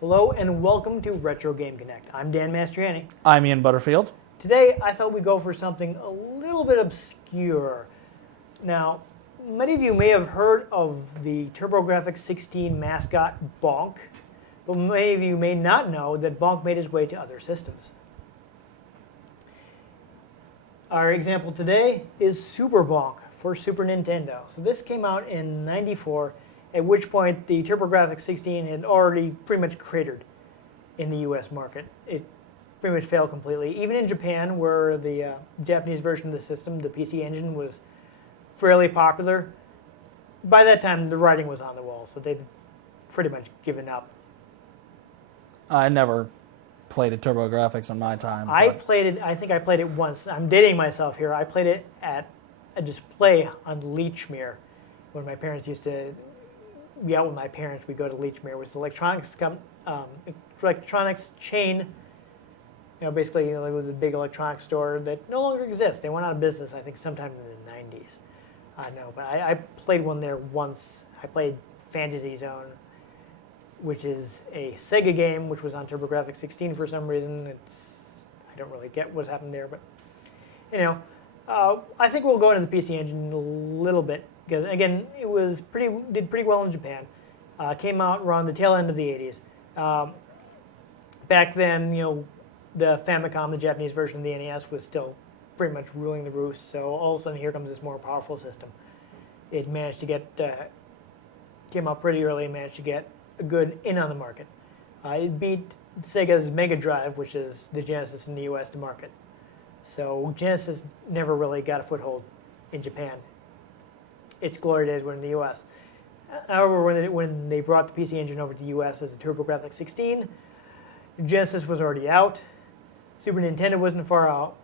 Hello and welcome to Retro Game Connect. I'm Dan Mastriani. I'm Ian Butterfield. Today I thought we'd go for something a little bit obscure. Now, many of you may have heard of the TurboGrafx-16 mascot Bonk, but many of you may not know that Bonk made his way to other systems. Our example today is Super Bonk for Super Nintendo. So this came out in '94, at which point the TurboGrafx-16 had already pretty much cratered in the US market. It pretty much failed completely. Even in Japan, where the Japanese version of the system, the PC Engine, was fairly popular, by that time the writing was on the wall, so they'd pretty much given up. I never played a TurboGrafx in my time. I think I played it once. I'm dating myself here. I played it at a display on Lechmere when my parents used to be out with my parents. We'd go to Lechmere, which was the electronics chain. Basically, it was a big electronics store that no longer exists. They went out of business, I think, sometime in the '90s. But I played one there once. I played Fantasy Zone, which is a Sega game, which was on TurboGrafx-16 for some reason. I don't really get what happened there, but I think we'll go into the PC Engine a little bit because, again, did pretty well in Japan. Came out around the tail end of the '80s. Back then, the Famicom, the Japanese version of the NES, was still pretty much ruling the roost. So all of a sudden, here comes this more powerful system. It managed to came out pretty early and managed to get a good in on the market. It beat Sega's Mega Drive, which is the Genesis in the US, to market. So Genesis never really got a foothold in Japan. Its glory days were in the US. However, when they brought the PC Engine over to the US as a TurboGrafx-16, Genesis was already out. Super Nintendo wasn't far out.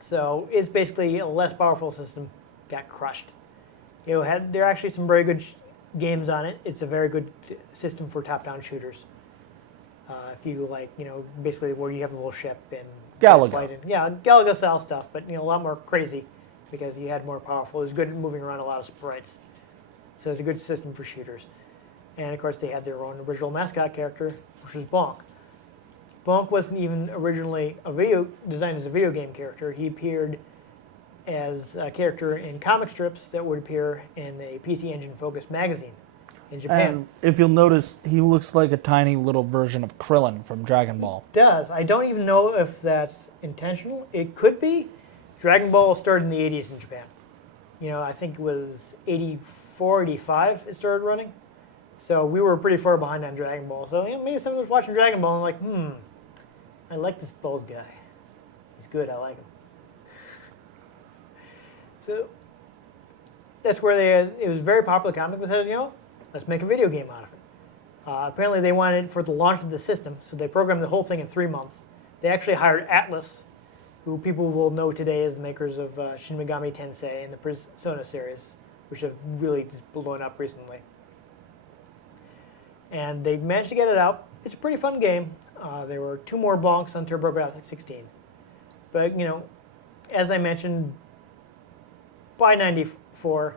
So it's basically a less powerful system, got crushed. There are actually some very good games on it. It's a very good system for top-down shooters. If you like, basically where you have the little ship and Galaga. Yeah, Galaga style stuff, but a lot more crazy because you had more powerful. It was good at moving around a lot of sprites. So it's a good system for shooters. And of course they had their own original mascot character, which was Bonk. Bonk wasn't even originally designed as a video game character. He appeared as a character in comic strips that would appear in a PC Engine-focused magazine in Japan. And if you'll notice, he looks like a tiny little version of Krillin from Dragon Ball. It does. I don't even know if that's intentional. It could be. Dragon Ball started in the '80s in Japan. I think it was '84, '85 it started running. So we were pretty far behind on Dragon Ball. So maybe someone was watching Dragon Ball and like, I like this bald guy. He's good. I like him. So that's where it was a very popular comic that says, let's make a video game out of it. Apparently they wanted it for the launch of the system, so they programmed the whole thing in 3 months. They actually hired Atlas, who people will know today as the makers of Shin Megami Tensei and the Persona series, which have really just blown up recently. And they managed to get it out. It's a pretty fun game. There were 2 more Bonks on TurboGrafx-16. But, as I mentioned, by '94,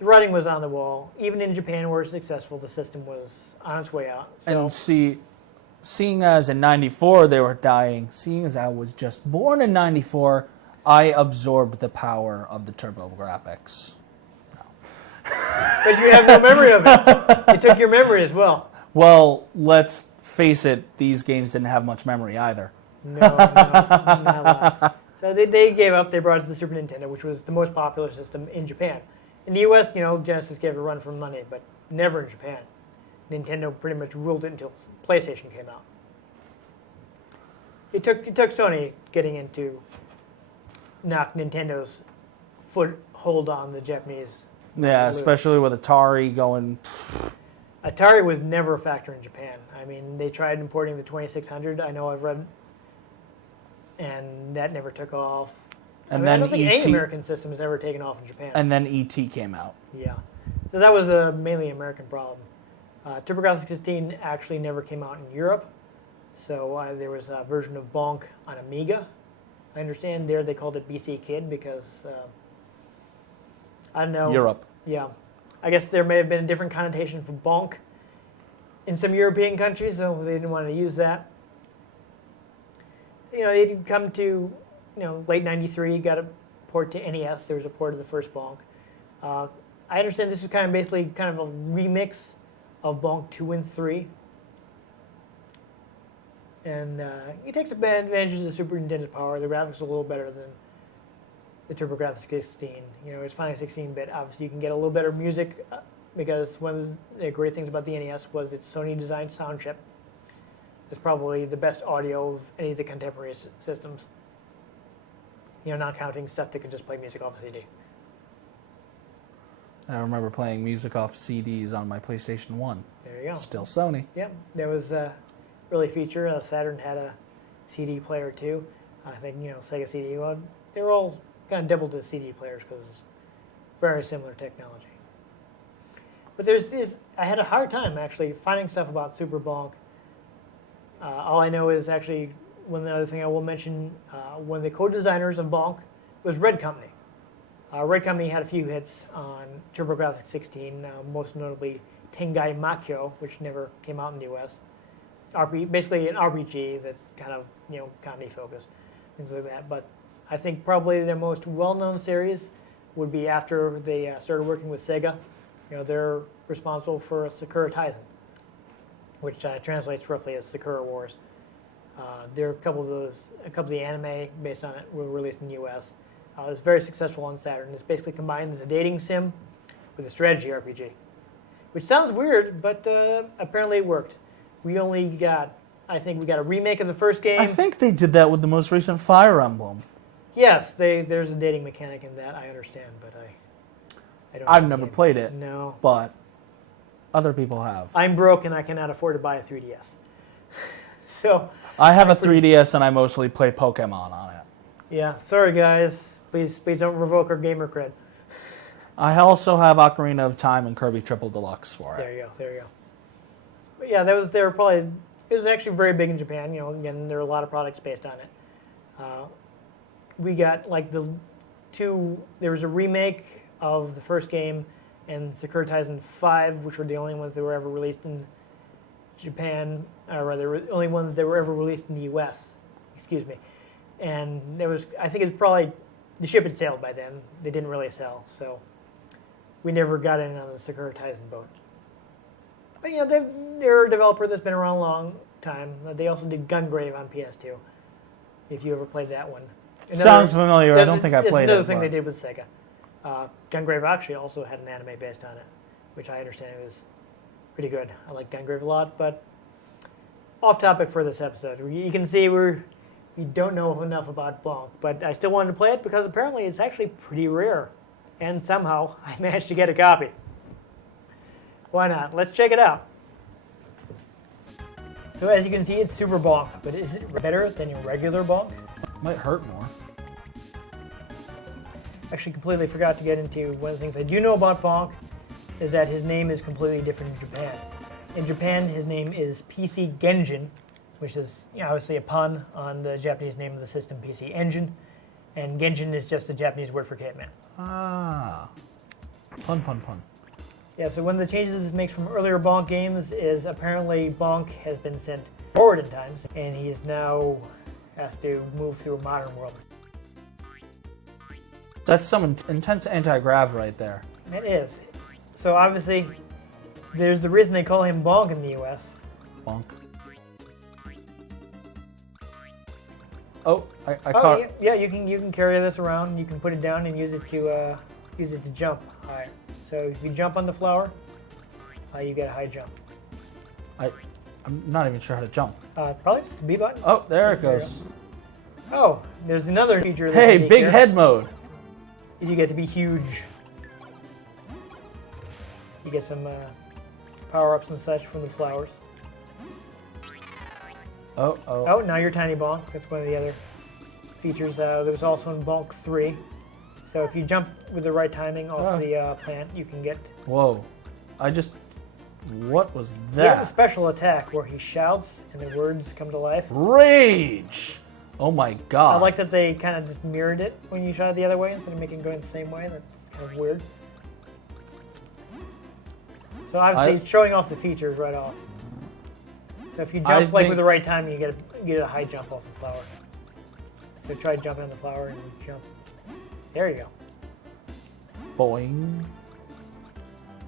the writing was on the wall. Even in Japan, where it was successful, the system was on its way out. So, And seeing as in '94 they were dying, seeing as I was just born in '94, I absorbed the power of the TurboGrafx. But you have no memory of it. It took your memory as well. Well, let's face it, these games didn't have much memory either. No, not a lot. So they gave up. They brought it to the Super Nintendo, which was the most popular system in Japan. In the US, Genesis gave it a run for money, but never in Japan. Nintendo pretty much ruled it until PlayStation came out. It took Sony getting into knock Nintendo's foothold on the Japanese. Yeah, especially with Atari going. Atari was never a factor in Japan. I mean, they tried importing the 2600. I know I've read, and that never took off. And I don't think any American system has ever taken off in Japan. And then E.T. came out. Yeah, so that was a mainly American problem. TurboGrafx-16 actually never came out in Europe, so there was a version of Bonk on Amiga. I understand there they called it BC Kid because I don't know. Europe. Yeah. I guess there may have been a different connotation for bonk in some European countries, so they didn't want to use that. It come to, late 93, got a port to NES. There was a port of the first bonk. I understand this is basically kind of a remix of Bonk 2 and 3. And it takes advantage of the Super Nintendo's power. The graphics are a little better than the TurboGrafx 16. It's finally 16-bit. Obviously, you can get a little better music because one of the great things about the NES was its Sony-designed sound chip. It's probably the best audio of any of the contemporary systems. Not counting stuff that can just play music off a CD. I remember playing music off CDs on my PlayStation 1. There you go. Still Sony. Yeah, there was a early feature. Saturn had a CD player too. I think, Sega CD. Well, they were all kind of doubled as CD players because it's very similar technology. But I had a hard time actually finding stuff about Super Bonk. All I know is actually one other thing I will mention. One of the co-designers of Bonk was Red Company. Red Company had a few hits on TurboGrafx 16, most notably Tengai Makyo, which never came out in the U.S. Basically an RPG that's kind of comedy focused, things like that. But I think probably their most well-known series would be after they started working with Sega. They're responsible for Sakura Taisen, which translates roughly as Sakura Wars. There are a couple of the anime based on it were released in the U.S. It was very successful on Saturn. It's basically combined as a dating sim with a strategy RPG, which sounds weird, but apparently it worked. I think we got a remake of the first game. I think they did that with the most recent Fire Emblem. Yes, there's a dating mechanic in that. I understand, but I don't. I've never played it. No, but other people have. I'm broke and I cannot afford to buy a 3DS. So I have a 3DS and I mostly play Pokemon on it. Yeah, sorry guys. Please don't revoke our gamer cred. I also have Ocarina of Time and Kirby Triple Deluxe for it. There you go. But yeah, it was actually very big in Japan. Again, there are a lot of products based on it. We got there was a remake of the first game and Sakura Taisen 5, which were the only ones that were ever released in Japan, or rather, the only ones that were ever released in the U.S. Excuse me. And I think it's probably, the ship had sailed by then. They didn't really sell, so we never got in on the Sakura Taisen boat. But they're a developer that's been around a long time. They also did Gungrave on PS2, if you ever played that one. Sounds familiar. I don't think I played it. It's another thing they did with Sega. Gungrave actually also had an anime based on it, which I understand was pretty good. I like Gungrave a lot, but off topic for this episode. You can see we don't know enough about Bonk, but I still wanted to play it because apparently it's actually pretty rare. And somehow I managed to get a copy. Why not? Let's check it out. So as you can see, it's Super Bonk, but is it better than your regular Bonk? Might hurt more. Actually completely forgot to get into one of the things I do know about Bonk is that his name is completely different in Japan. In Japan, his name is PC Genjin, which is obviously a pun on the Japanese name of the system, PC Engine, and Genjin is just the Japanese word for caveman. Ah. Pun. Yeah, so one of the changes this makes from earlier Bonk games is apparently Bonk has been sent forward in time, and he is now has to move through a modern world. That's some intense anti-grav right there. It is. So obviously, there's the reason they call him Bonk in the U.S. Bonk. Oh, I caught. Yeah, you can carry this around. You can put it down and use it to jump high. So if you jump on the flower, you get a high jump. I'm not even sure how to jump. Probably just the B button. Oh, there it goes. Oh, there's another feature. Hey, big head mode. You get to be huge. You get some power-ups and such from the flowers. Oh, now you're Tiny Bonk. That's one of the other features. There was also in Bonk 3. So if you jump with the right timing off the plant, you can get... Whoa. What was that? He has a special attack where he shouts and the words come to life. Rage! Oh my god. I like that they kind of just mirrored it when you shot it the other way instead of making it go in the same way. That's kind of weird. So obviously, it's showing off the features right off. So if you jump with the right time, you get a high jump off the flower. So try jumping on the flower and jump. There you go. Boing.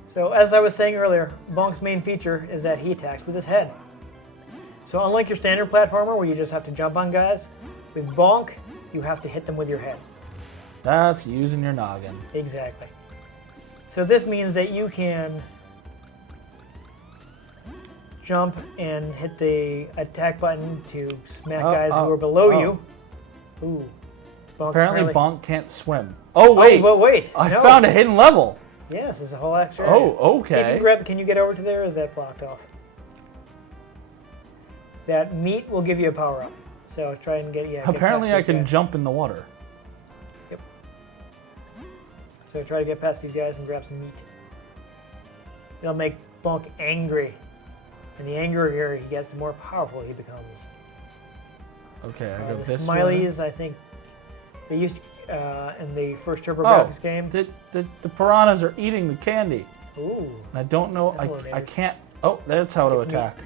So as I was saying earlier, Bonk's main feature is that he attacks with his head. So unlike your standard platformer where you just have to jump on guys, with Bonk, you have to hit them with your head. That's using your noggin. Exactly. So this means that you can jump and hit the attack button to smack guys who are below you. Ooh. Bonk Apparently Bonk can't swim. Oh, wait. Oh, but wait. I found a hidden level. Yes, there's a whole extra Oh, area. okay. See if you grab, can you get over to there, or is that blocked off? That meat will give you a power-up. So try and get, Apparently get I can guys. jump in the water. Yep. So try to get past these guys and grab some meat. It'll make Bonk angry. And the angrier he gets, the more powerful he becomes. Okay, I go The this Smileys, way. I think, they used to, in the first TurboGrafx game. The piranhas are eating the candy. Ooh. And I don't know, I can't, oh, that's how to attack.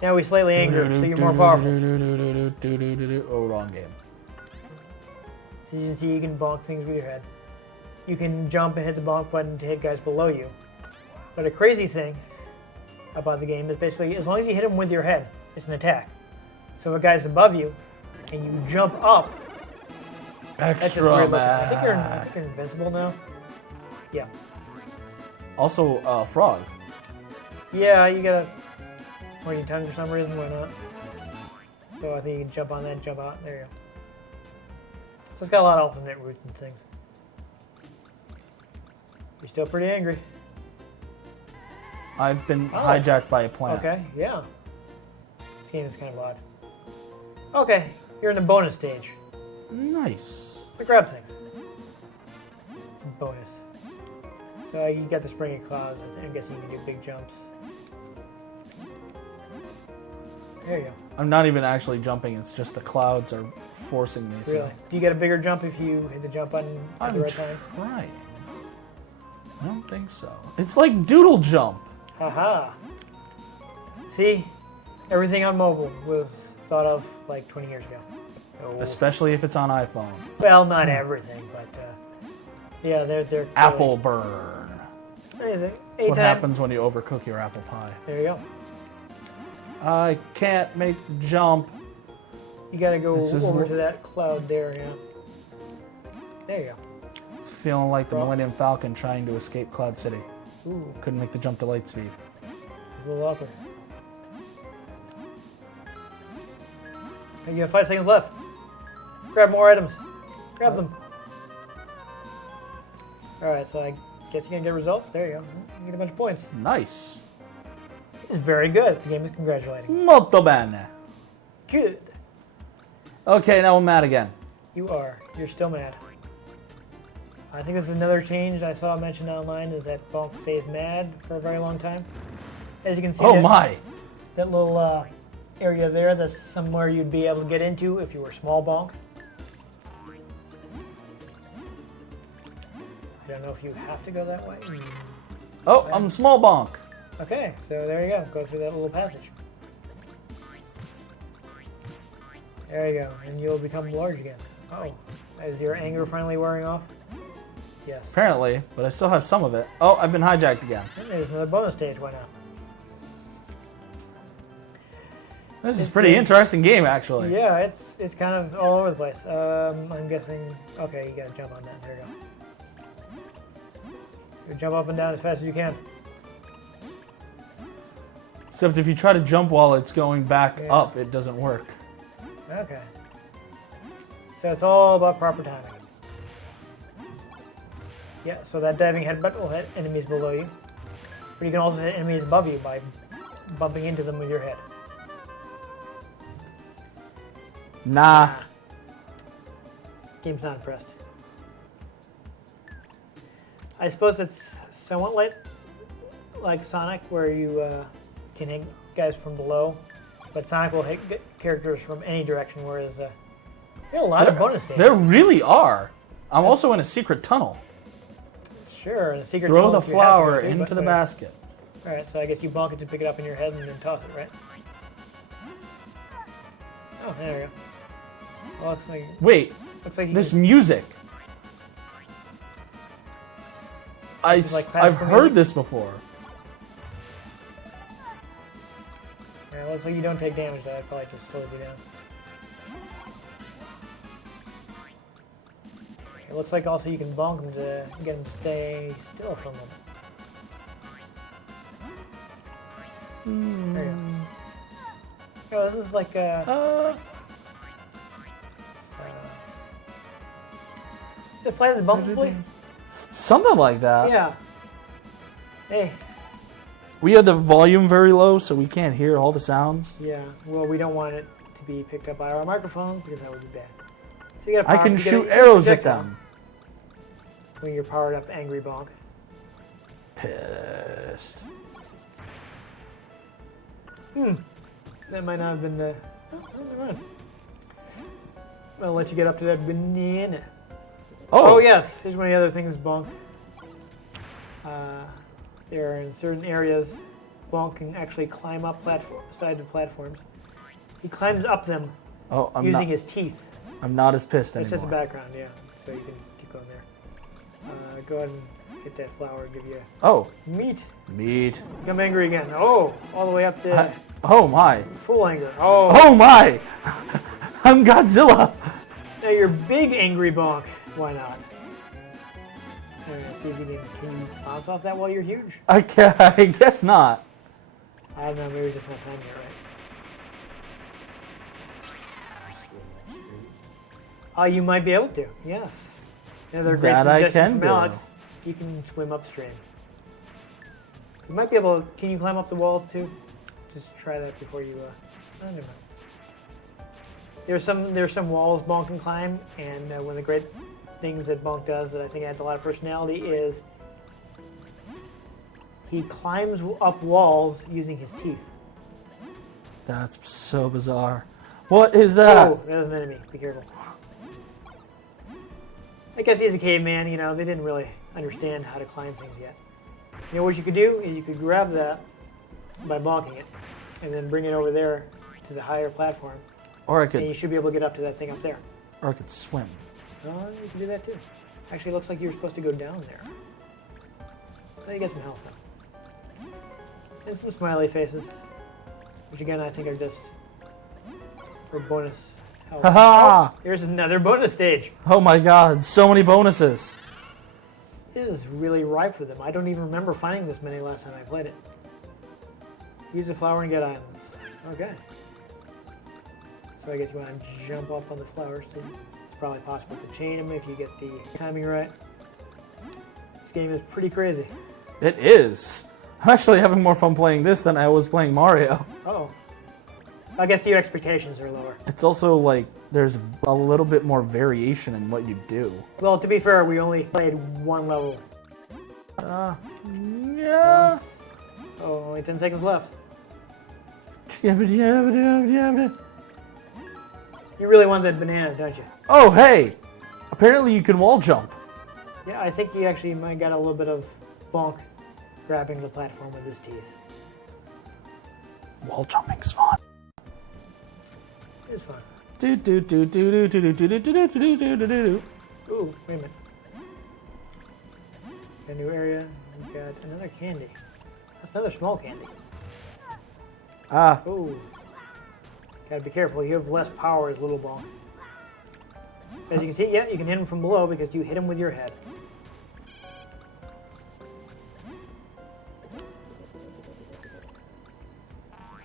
Now he's slightly angrier, so you're more powerful. Oh, wrong game. So you can see you can bonk things with your head. You can jump and hit the bonk button to hit guys below you. But a crazy thing about the game is basically, as long as you hit him with your head, it's an attack. So if a guy's above you, and you jump up, that's just Extra weird looking. mad. I think you're invincible now. Yeah. Also, frog. Yeah, you gotta hold your tongue for some reason, why not? So I think you can jump on that and jump out. There you go. So it's got a lot of alternate routes and things. You're still pretty angry. I've been hijacked by a plant. Okay, yeah. This game is kind of odd. Okay, you're in the bonus stage. Nice. So grab things. It's a bonus. So you got the springy clouds. I'm guessing you can do big jumps. There you go. I'm not even actually jumping, it's just the clouds are forcing me to. Really? Do you get a bigger jump if you hit the jump button at the right time? I'm trying. I don't think so. It's like doodle jump. Haha. See? Everything on mobile was thought of like 20 years ago. Oh. Especially if it's on iPhone. Well, not everything, but yeah, they're Apple burn. Is it? That's what happens when you overcook your apple pie. There you go. I can't make the jump. You gotta go over to that cloud there, yeah. There you go. It's feeling like the Millennium Falcon trying to escape Cloud City. Ooh. Couldn't make the jump to light speed. It's a little awkward. Okay, you have 5 seconds left. Grab more items. Grab them. Alright, so I guess you're gonna get results. There you go. You get a bunch of points. Nice. It's very good. The game is congratulating. Molto bene. Good. Okay, now I'm mad again. You are. You're still mad. I think this is another change I saw mentioned online, is that Bonk stays mad for a very long time. As you can see, that little area there, that's somewhere you'd be able to get into if you were small Bonk. I don't know if you have to go that way. Oh, I'm small Bonk. Okay, so there you go. Go through that little passage. There you go, and you'll become large again. Oh, is your anger finally wearing off? Yes. Apparently, but I still have some of it. Oh, I've been hijacked again. And there's another bonus stage. Why not? This is a pretty interesting game, actually. Yeah, it's kind of all over the place. I'm guessing. Okay, you gotta jump on that. There you go. You jump up and down as fast as you can. Except if you try to jump while it's going back up, it doesn't work. Okay. So it's all about proper timing. Yeah, so that diving headbutt will hit enemies below you. But you can also hit enemies above you by bumping into them with your head. Nah. Game's not impressed. I suppose it's somewhat like Sonic, where you can hit guys from below, but Sonic will hit characters from any direction, whereas there are a lot of bonus stages. There really are. I'm also in a secret tunnel. Sure. The secret Throw tunnel the if you have to flower go through, into but the whatever. basket. All right, so I guess you bonk it to pick it up in your head and then toss it, right? Oh, there we go. Well, Wait, looks like you this can, music. This is like I've classical heard music? this before. yeah, looks like you don't take damage. That probably just slows you down. It looks like also you can bonk them to get them to stay still for a moment. There you go. Oh, this is like is it Flight of the Bumblebee? Something like that. Yeah. Hey. We have the volume very low, so we can't hear all the sounds. Yeah. Well, we don't want it to be picked up by our microphone because that would be bad. So you gotta I power- can you shoot gotta arrows at projectile them. when you're powered up, angry bonk. Pissed. That might not have been the. Oh, never mind. I'll let you get up to that banana. Oh yes, here's one of the other things, Bonk. There are in certain areas, Bonk can actually climb up sides of platforms. He climbs up them Oh, using his teeth. I'm not as pissed It's just a anymore. background, yeah. So you can keep going there. Go ahead and hit that flower, give you Oh, meat. meat. Become angry again. Oh, all the way up to Oh my. full anger. Oh, Oh my. I'm Godzilla. now you're big angry Bonk. Why not? See if you can you bounce off that while you're huge? I guess not. I don't know, maybe just not time yet, right? You might be able to, yes. Another great That I suggestion can from do. Alex. You can swim upstream. You might be able to, can you climb up the wall too? Just try that before you, I don't know. There's some walls Bonk can climb, and one of the great things that Bonk does that I think adds a lot of personality is he climbs up walls using his teeth. That's so bizarre. What is that? Oh, that was an enemy. Be careful. I guess he's a caveman, you know, they didn't really understand how to climb things yet. You know what you could do is you could grab that by bonking it and then bring it over there to the higher platform, Or I and you could, should be able to get up to that thing up there. or I could swim. Oh, you can do that too. Actually, it looks like you're supposed to go down there. Well, you get some health though. And some smiley faces, which again I think are just for bonus health. Haha! Oh, here's another bonus stage. Oh my god, so many bonuses. It is really ripe for them. I don't even remember finding this many last time I played it. Use the flower and get items. Okay. So I guess you want to jump up on the flowers too. It's probably possible to chain them if you get the timing right. This game is pretty crazy. It is. I'm actually having more fun playing this than I was playing Mario. Uh-oh. I guess your expectations are lower. It's also like there's a little bit more variation in what you do. Well, to be fair, we only played one level. Yeah. Oh, only 10 seconds left. You really want that banana, don't you? Oh, hey! Apparently you can wall jump. Yeah, I think he actually might got a little bit of Bonk grabbing the platform with his teeth. Wall jumping's fun. It's fun. Do do do do do do do do do do do do do do. Ooh, wait a minute. A new area. We've got another candy. That's another small candy. Ah, Ooh. Gotta be careful. You have less power as Little Bonk. As you can see, yeah, you can hit him from below because you hit him with your head.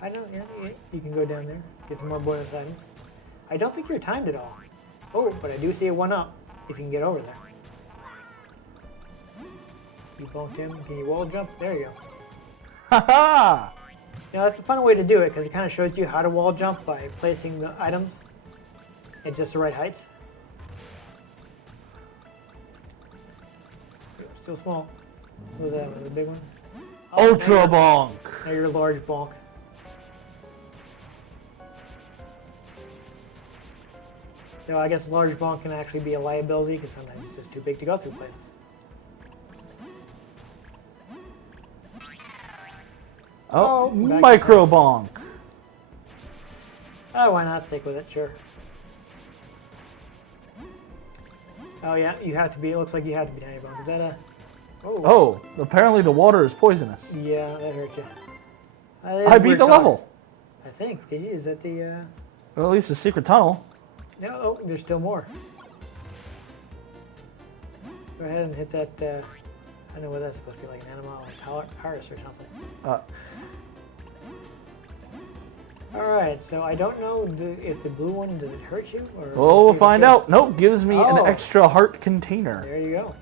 I know, yeah, you can go down there, get some more bonus items. I don't think you're timed at all. Oh, but I do see a 1-up if you can get over there. You bonked him. Can you wall jump? There you go. haha! Now that's a fun way to do it because it kind of shows you how to wall jump by placing the items at just the right heights. Still small. What was that one? The big one? Oh, Ultra Bonk. Now you're a large bonk. You know, I guess large bonk can actually be a liability because sometimes it's just too big to go through places. Oh, back micro bonk. Oh, why not stick with it? Sure. Oh yeah, you have to be. It looks like you have to be tiny bonk. Is that a? Oh. Oh, apparently the water is poisonous. Yeah, that hurt you. I beat the level. I think. Did you? Is that the? Well, at least a secret tunnel. No, oh, there's still more. Go ahead and hit that. I don't know what that's supposed to be, like an animal, like Harris or something. All right, so I don't know if the blue one, does it hurt you? Or Well, we'll find out. Nope, gives me an Oh. extra heart container. There you go.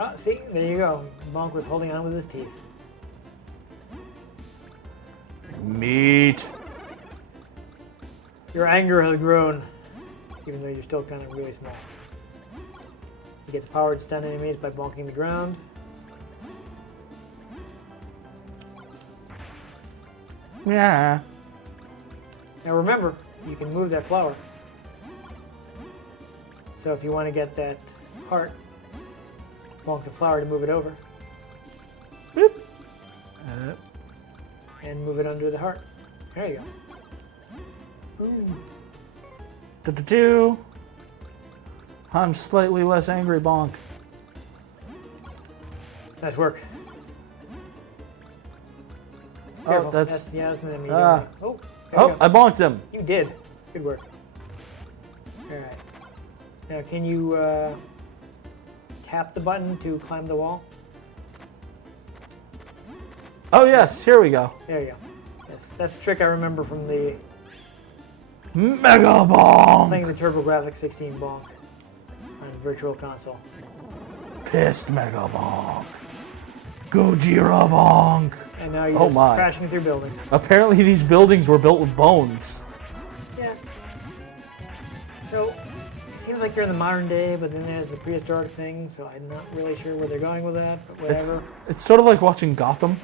Ah, see, there you go. Bonk was holding on with his teeth. Meat. Your anger has grown, even though you're still kind of really small. You get the power to stun enemies by bonking the ground. Yeah. Now remember, you can move that flower. So if you want to get that heart, bonk the flower to move it over. Boop. And move it under the heart. There you go. Ooh. Do. I'm slightly less angry, bonk. Nice work. Oh, Careful. that's. That's an enemy. Ah. Oh, there you Oh, go. I bonked him. You did. Good work. All right. Now, can you tap the button to climb the wall? Oh, yes, here we go. There you go. Yes, that's a trick I remember from the Mega bonk. playing the TurboGrafx 16 bonk on Virtual Console. Pissed Mega bonk. Gojira bonk. And now you're Oh just my. crashing through buildings. Apparently these buildings were built with bones. Yeah. So it seems like you're in the modern day, but then there's the prehistoric thing, so I'm not really sure where they're going with that, but whatever. It's sort of like watching Gotham.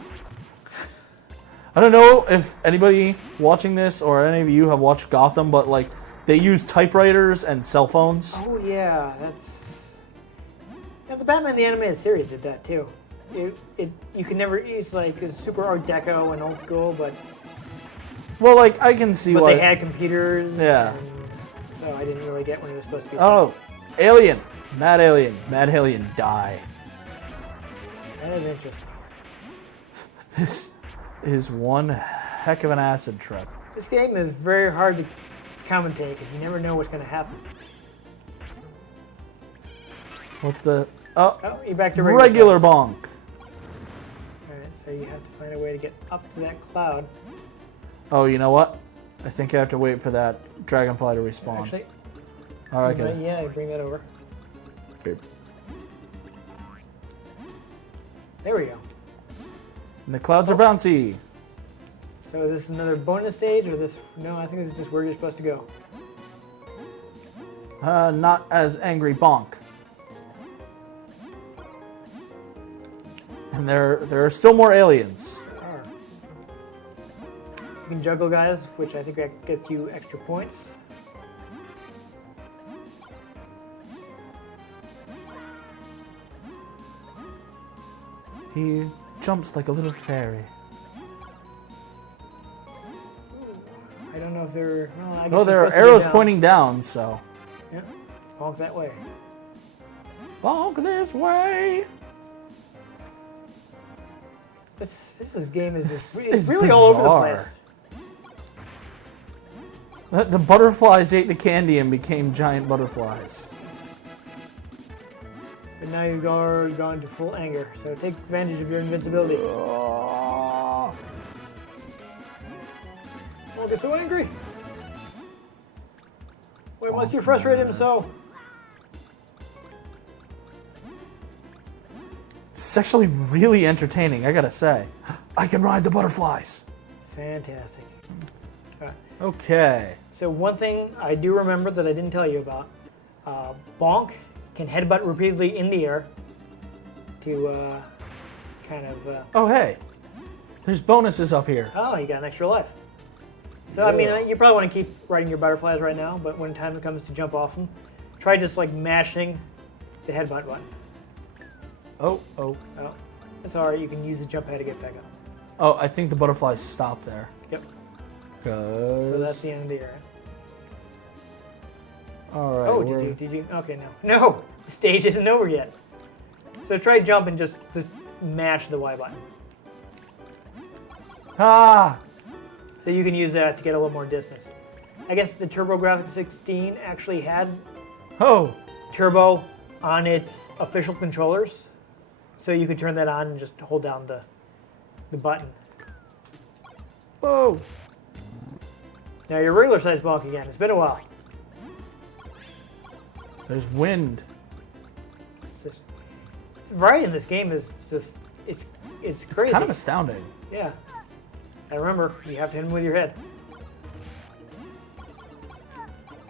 I don't know if anybody watching this or any of you have watched Gotham, but like they use typewriters and cell phones. Oh yeah, that's. Yeah, the Batman the Animated Series did that too. You can never. It's like it's super Art Deco and old school, but Well, like I can see but why. they had computers. Yeah. And so I didn't really get when it was supposed to be. Oh, Alien. Mad Alien. Mad Alien, die. That is interesting. This is one heck of an acid trip. This game is very hard to commentate because you never know what's going to happen. What's the... Oh, Oh, you're back to regular bonk. Alright, so you have to find a way to get up to that cloud. Oh, you know what? I think I have to wait for that dragonfly to respawn. Actually, All right, you good. might- yeah, bring that over. Beep. There we go. And the clouds are bouncy. So is this another bonus stage or this? No, I think this is just where you're supposed to go. Not as angry bonk. And there are still more aliens. There are. You can juggle guys, which I think that gets you extra points. He jumps like a little fairy. I don't know if they're. Well, I guess Oh, you're there are supposed to go arrows down. pointing down, so. Yeah, bonk that way. Bonk this way. This game is just, This it's is really all over the bizarre. place. The butterflies ate the candy and became giant butterflies. But now you've gone to full anger, so take advantage of your invincibility. Oh. Don't get so angry. Why must you frustrate him so? It's actually really entertaining, I gotta say. I can ride the butterflies. Fantastic. Alright. Okay. So one thing I do remember that I didn't tell you about, Bonk can headbutt repeatedly in the air to kind of... Oh, hey. There's bonuses up here. Oh, you got an extra life. So, I mean, you probably want to keep riding your butterflies right now, but when time comes to jump off them, try just like mashing the headbutt button. Oh. Oh, It's alright, you can use the jump pad to get back up. Oh, I think the butterflies stop there. Yep. So So that's the end of the area. Alright. Oh, did you? Okay, no. No! The stage isn't over yet. So try jump and just mash the Y button. Ah! So you can use that to get a little more distance. I guess the TurboGrafx 16 actually had Oh! turbo on its official controllers. So you could turn that on and just hold down the button. Whoa! Now your regular size Bonk again. It's been a while. There's wind. It's variety in this game is just it's crazy. It's kind of astounding. Yeah. And remember, you have to hit him with your head.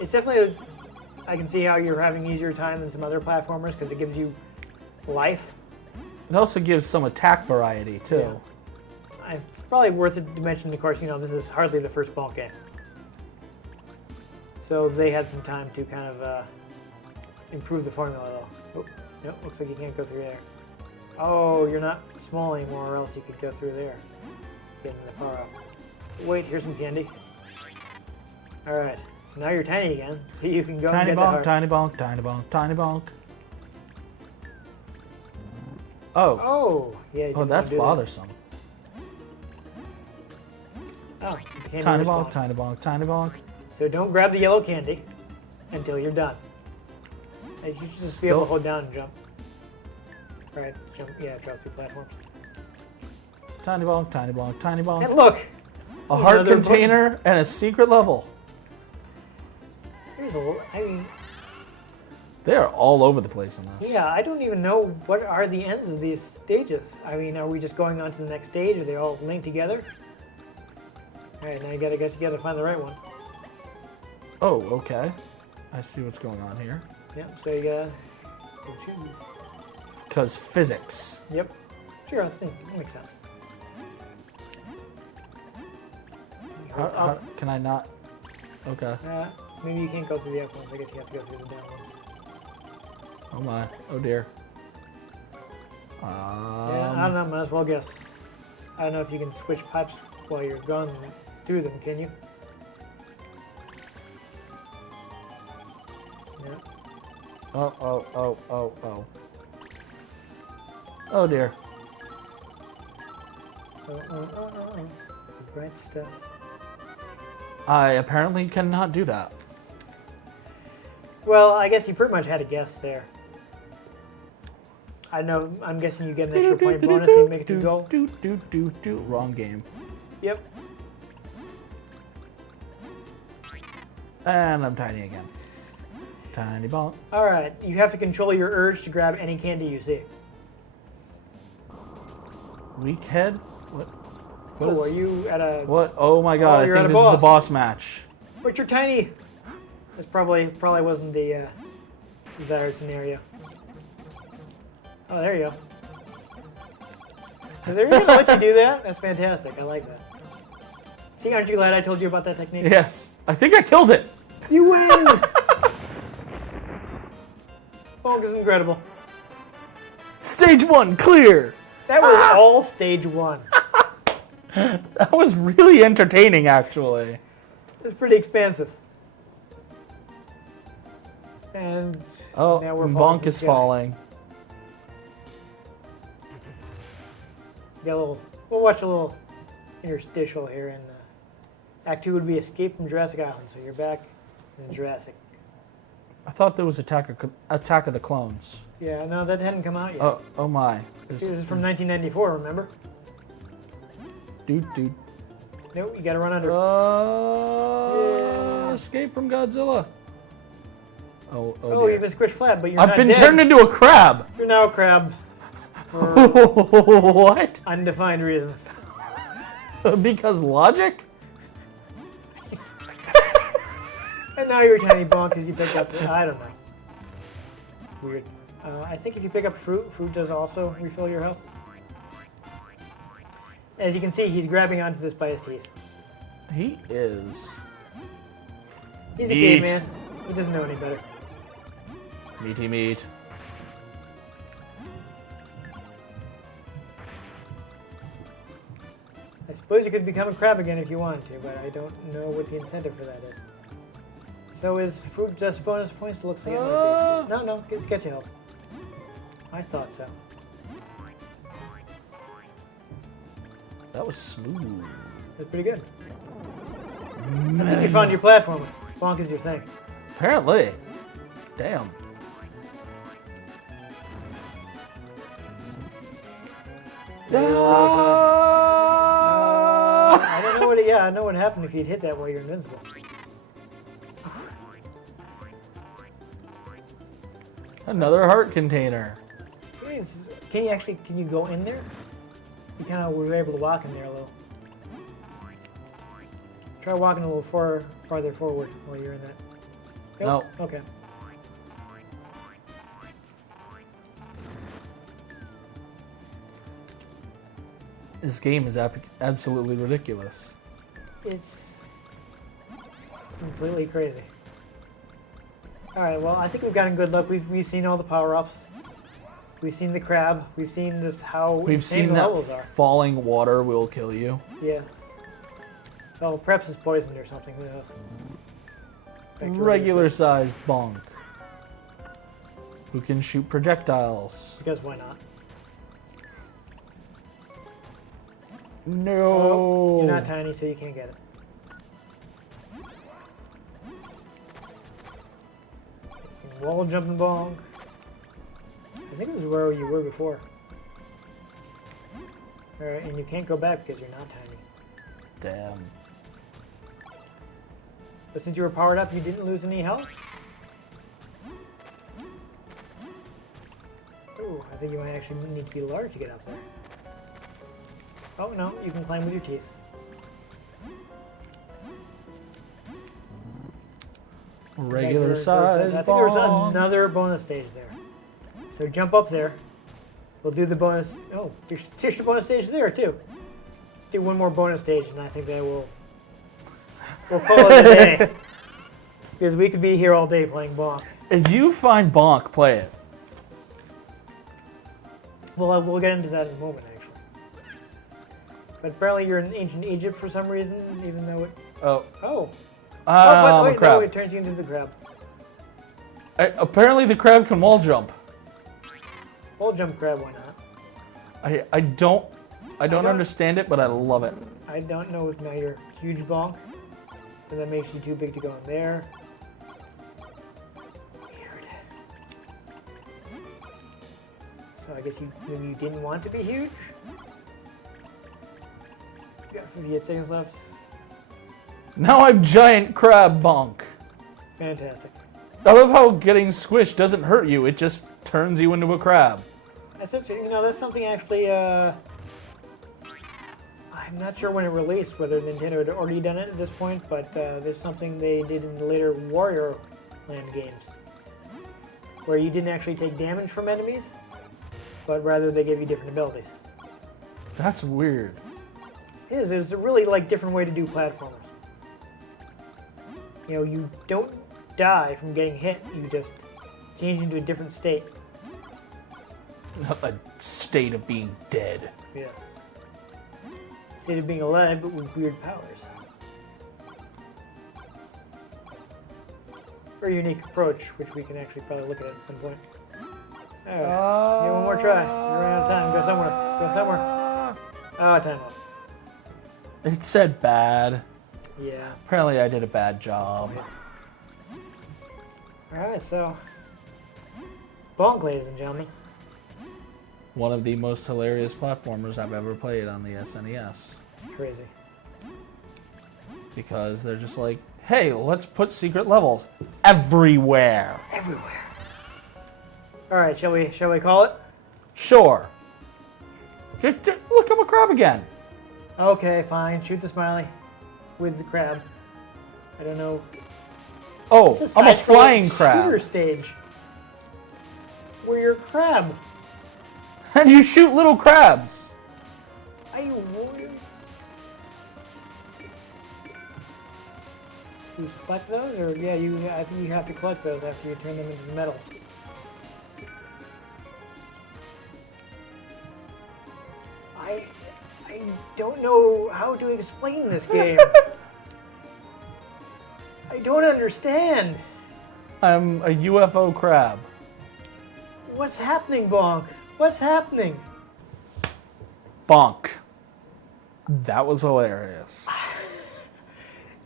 It's definitely, I can see how you're having easier time than some other platformers because it gives you life. It also gives some attack variety, too. Yeah. It's probably worth it to mention, of course, this is hardly the first Bonk game. So they had some time to kind of improve the formula, though. Oh, nope, looks like you can't go through there. Oh, you're not small anymore, or else you could go through there. Getting the power up. Wait, here's some candy. Alright, so now you're tiny again, so you can go and get the heart. Tiny bonk, tiny bonk, tiny bonk. Oh. Oh, yeah. You Oh, that's bothersome. That. Oh, the candy Tiny respawned. bonk, tiny bonk, tiny bonk. So don't grab the yellow candy until you're done. You should just be able to hold down and jump. Right, jump, yeah, drop through platforms. Tiny bonk, tiny bonk, tiny bonk. And look! A heart Another container and a secret level. Here's a, I mean, They are all over the place in this. yeah, I don't even know what are the ends of these stages. I mean, are we just going on to the next stage? Are they all linked together? Alright, now I guess you gotta find the right one. Oh, okay. I see what's going on here. Yep, so you gotta choose. Because physics. Yep. Sure, I think that makes sense. Can I not? Okay. Maybe you can't go through the up ones. I guess you have to go through the down ones. Oh my. Oh dear. Yeah, I don't know. Might as well guess. I don't know if you can switch pipes while you're going through them. Can you? Yeah. Oh. Oh dear. Oh. Bright stuff. I apparently cannot do that. Well, I guess you pretty much had a guess there. I know. I'm guessing you get an extra point bonus if you make it to goal. Wrong game. Yep. And I'm tiny again. Tiny bonk. All right. You have to control your urge to grab any candy you see. Weak head? What? Are you at a? What? Oh my god! you're I at think a this is a boss. boss match. But you're tiny. This probably wasn't the desired scenario. Oh, there you go. So they're gonna let you do that? That's fantastic. I like that. See, aren't you glad I told you about that technique? Yes, I think I killed it. You win! Bonk is incredible. Stage 1 clear. That was all stage 1. That was really entertaining, actually. It's pretty expansive. And Oh, now we're falling Bonk from is the sky. falling. We'll watch a little interstitial here. And Act 2 would be Escape from Jurassic Island. So you're back in Jurassic. I thought there was Attack of the Clones. Yeah, no, that hadn't come out yet. Oh my. This is from 1994, remember? Dude. Nope, you gotta run under. Yeah. Escape from Godzilla. Oh Oh, dear. you've been squished flat, but you're I've not been dead. turned into a crab. You're now a crab. For What? undefined reasons. Because logic? And now you're a tiny bonk because you picked up, I don't know. Weird. I think if you pick up fruit does also refill your health. As you can see, he's grabbing onto this by his teeth. He is. He's a Neat. caveman. He doesn't know any better. Meaty meat. I suppose you could become a crab again if you wanted to, but I don't know what the incentive for that is. So is fruit just bonus points? It looks like it might be. No, get your health. I thought so. That was smooth. That's pretty good. I think you found your platformer. Bonk is your thing. Apparently. Damn. I don't know what. I know what happened if you'd hit that while you're invincible. Another heart container. Can you go in there? You kind of were able to walk in there a little. Try walking a little farther forward while you're in that. No. Okay. This game is absolutely ridiculous. It's completely crazy. All right. Well, I think we've gotten good luck. We've seen all the power-ups. We've seen the crab. We've seen just how We've seen the that levels are. falling water will kill you. Yeah. Oh, perhaps it's poisoned or something. Who knows? Regular sized bonk. Who can shoot projectiles. Because why not? No. Oh, you're not tiny, so you can't get it. Some wall jumping bonk. I think this is where you were before. Alright, and you can't go back because you're not tiny. Damn. But since you were powered up, you didn't lose any health? Ooh, I think you might actually need to be large to get up there. Oh no, you can climb with your teeth. Regular size. I think there's another bonus stage there. So jump up there. We'll do the bonus. Oh, there's a bonus stage there too. Let's do one more bonus stage, and I think that we'll call it a day. Because we could be here all day playing Bonk. If you find Bonk, play it. Well, we'll get into that in a moment, actually. But apparently you're in ancient Egypt for some reason, even though it... Oh. Oh. I'm a crab. No, it turns you into the crab. Apparently the crab can wall jump. Wall jump crab, why not? I don't understand it, but I love it. I don't know if now you're huge Bonk, and that makes you too big to go in there. Weird. So I guess maybe you didn't want to be huge? You got 58 seconds left. Now I'm giant crab Bonk. Fantastic. I love how getting squished doesn't hurt you, it just turns you into a crab. That's something actually, I'm not sure when it released, whether Nintendo had already done it at this point, but there's something they did in the later Wario Land games, where you didn't actually take damage from enemies, but rather they gave you different abilities. That's weird. It is. It's a really different way to do platformers. You know, you don't die from getting hit, you just change into a different state. A state of being dead. Yes. State of being alive, but with weird powers. Very unique approach, which we can actually probably look at some point. Alright, one more try. You're running out of time. Go somewhere. Go somewhere. Ah, time up. It said bad. Yeah. Apparently I did a bad job. Alright, so... Bonk, ladies and gentlemen. One of the most hilarious platformers I've ever played on the SNES. It's crazy. Because they're just like, hey, let's put secret levels everywhere. Everywhere. Alright, shall we call it? Sure. Look, I'm a crab again. Okay, fine. Shoot the smiley with the crab. I don't know. Oh, It's I'm a side-scrolling flying shooter crab. stage. Where you're a crab. And you shoot little crabs. Are you worried? You collect those, or yeah, I think you have to collect those after you turn them into the metals. I don't know how to explain this game. I don't understand. I'm a UFO crab. What's happening, Bonk? What's happening? Bonk. That was hilarious.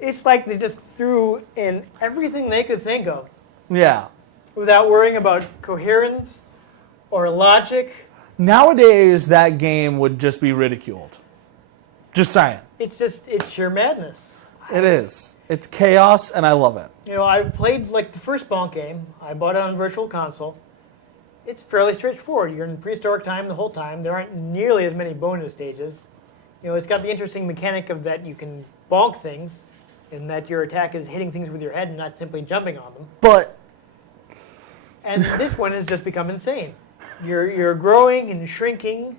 It's like they just threw in everything they could think of Yeah. without worrying about coherence or logic. Nowadays, that game would just be ridiculed. Just saying. It's sheer madness. It is. It's chaos, and I love it. You know, I've played like the first Bonk game. I bought it on Virtual Console. It's fairly straightforward. You're in prehistoric time the whole time. There aren't nearly as many bonus stages. You know, it's got the interesting mechanic of that you can bonk things, and that your attack is hitting things with your head and not simply jumping on them. But And this one has just become insane. You're growing and shrinking.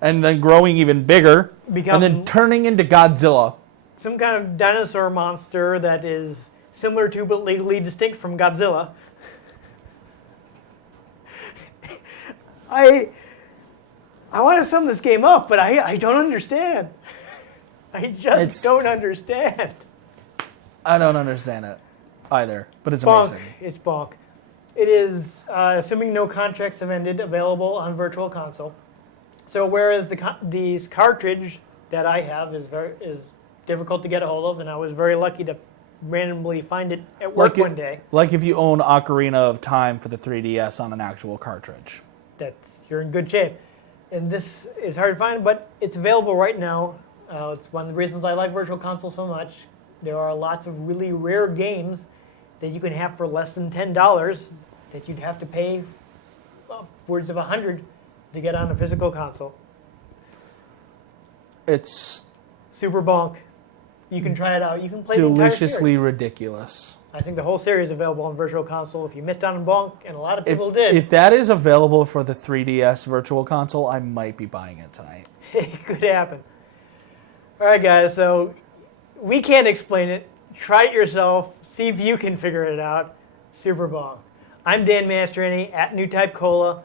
and then growing even bigger, Become and then turning into Godzilla. some kind of dinosaur monster that is similar to but legally distinct from Godzilla. I want to sum this game up, but I don't understand. I just don't understand. I don't understand it either, but it's Bonk. amazing. It's Bonk. It is, assuming no contracts have ended, available on Virtual Console. So whereas the cartridge that I have is difficult to get a hold of, and I was very lucky to randomly find it at work one day. Like if you own Ocarina of Time for the 3DS on an actual cartridge. You're in good shape. And this is hard to find, but it's available right now. It's one of the reasons I like Virtual Console so much. There are lots of really rare games that you can have for less than $10 that you'd have to pay upwards of $100 to get on a physical console. It's Super Bonk. You can try it out. You can play the entire deliciously series. ridiculous. I think the whole series is available on Virtual Console. If you missed out on Bonk, and a lot of people did, If that is available for the 3DS Virtual Console, I might be buying it tonight. it could happen. All right, guys. So we can't explain it. Try it yourself. See if you can figure it out. Super Bonk. I'm Dan Mastriani at New Type Cola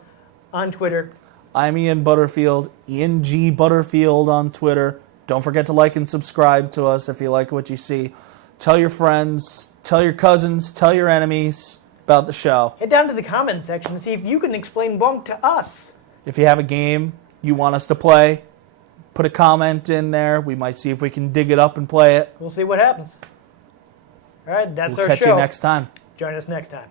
on Twitter. I'm Ian Butterfield, Ian G. Butterfield on Twitter. Don't forget to like and subscribe to us if you like what you see. Tell your friends, tell your cousins, tell your enemies about the show. Head down to the comment section and see if you can explain Bonk to us. If you have a game you want us to play, put a comment in there. We might see if we can dig it up and play it. We'll see what happens. All right, that's We'll our catch show. you next time. Join us next time.